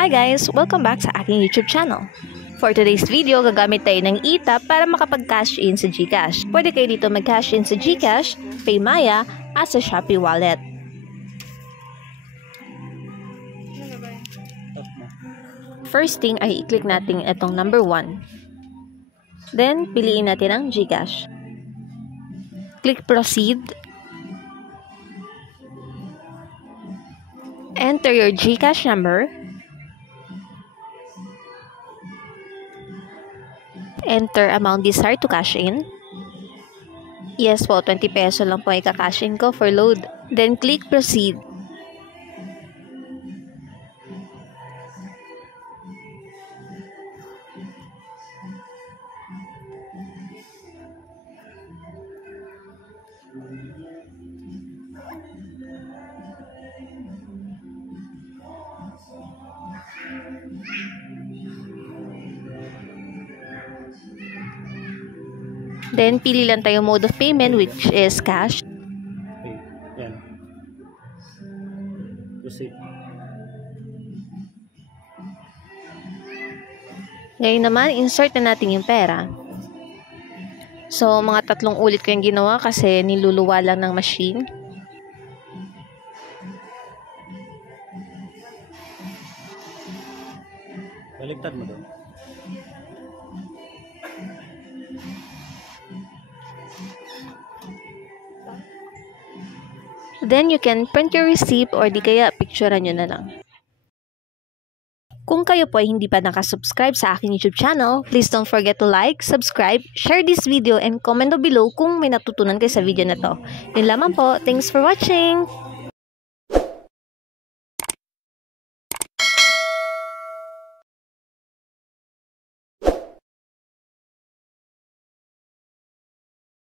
Hi guys! Welcome back sa aking YouTube channel. For today's video, gagamit tayo ng e-tap para makapag-cash in sa GCash. Pwede kayo dito mag-cash in sa GCash, Paymaya, at sa Shopee Wallet. First thing ay i-click natin itong number 1. Then, piliin natin ang GCash. Click Proceed. Enter your GCash number. Enter amount desired to cash in. Yes po, 20 peso lang po i-cash in ko for load. Then click Proceed. Then, pili lang tayo mode of payment which is cash. Okay, yan. Proceed. Ngayon naman, insert na natin yung pera. So, mga 3 ulit ko yung ginawa kasi niluluwa lang ng machine. Baliktad mo doon. Then, you can print your receipt or di kaya picturean nyo na lang. Kung kayo po ay hindi pa nakasubscribe sa aking YouTube channel, please don't forget to like, subscribe, share this video, and comment below kung may natutunan kayo sa video na to. Yun lamang po. Thanks for watching!